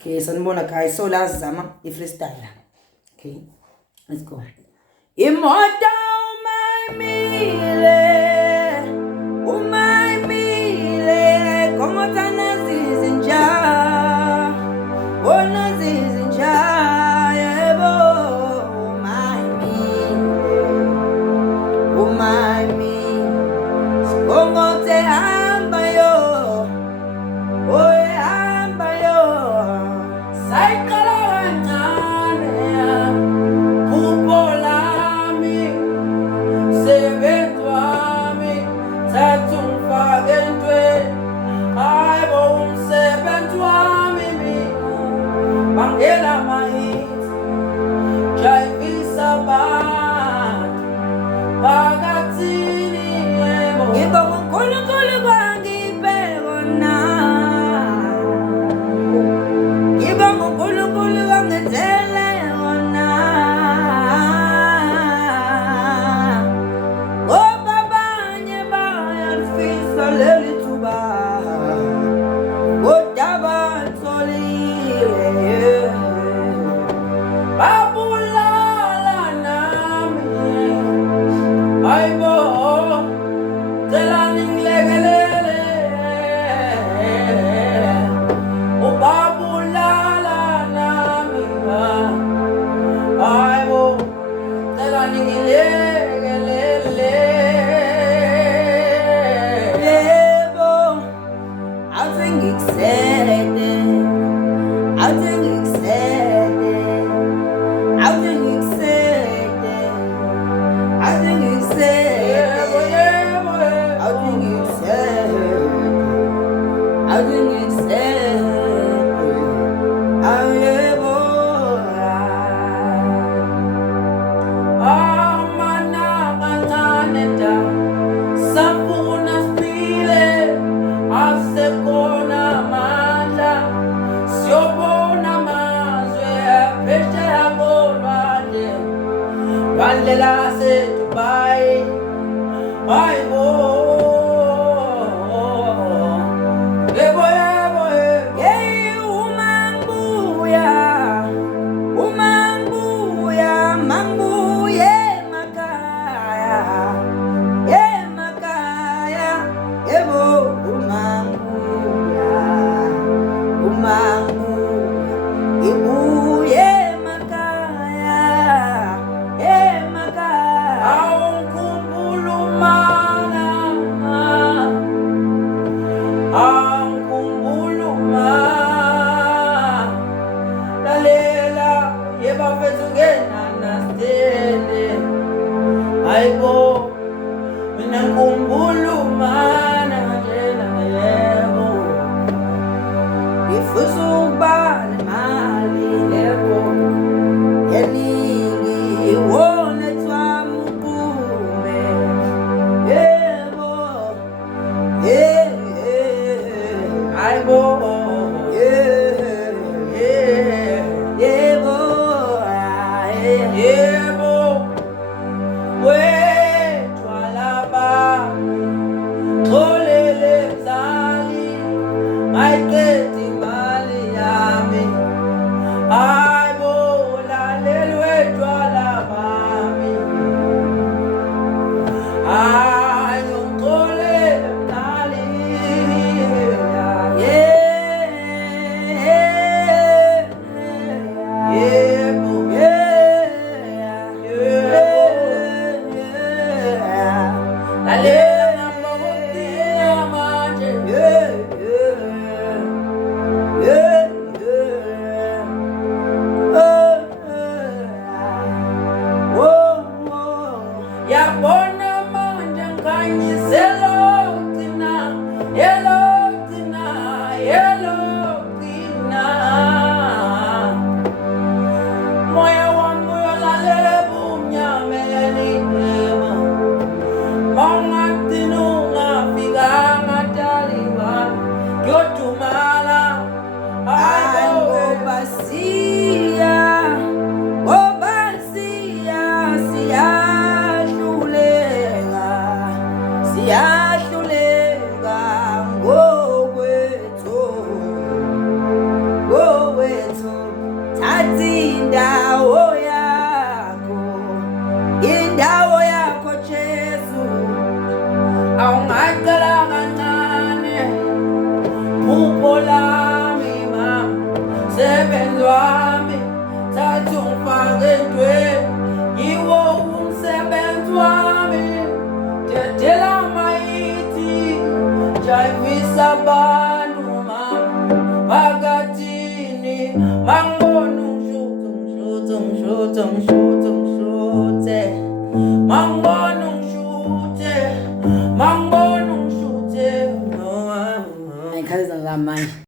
Okay, sanibona guys. So last zama freestyle. Okay, let's go. Imoto umayimile como tanazizinja bona zizinja yebo umayimile skongote hamba yo oye hamba yo sayiqala kancane upolami sebenzi wami thatha ungifake entweni hayibo umsebenzi wami mina bangela mahit jayivisa abantu phakathini yebo ngibonga uNkulunkulu kwangibheka na ngibonga uNkulunkulu kwangenzele wona ngoba abanye bayalifisa leli thuba kodwa batholile babulala nami hayibo celani ngilekelele ubabulala nami hayibo celani ngilekelele yebo athi ngikusele athi ngikusele athi ngikusele athi ngikusele yebo athi ngikusele athi ngikusele ayebo amana kancane da safuna sile asekona amandla siyobona amazwe phesheya kolwandle lwandle laseDubai hayibo yebo yebo yeyi uma ngibuya mangibuye emakhaya yebo uma ngibuya ngibuye emakhaya awungikhumbula uma lalela yebafethu ngenanastele hayibo mina ngikhumbula umana njena yebo ngifisa ukuba nemali yebo yeningi iwona twami uphume yebo hayibo yebo yebo wethwalaba xolele mzali mayiqedi imali yami hayibo laleli wethwalaba hayi ungixolele mzali yebo lalela ngaphokothina manje yabona manje nganyiselo gcina yelo gcina moya wami uyolalela ebumnyameni mawungathini ungafikanga Taliban ngiyodumala ngoba siyahluleka ngokwethu ngishute mangibona ngishute mangibona ngishute ayikhaza ngamanye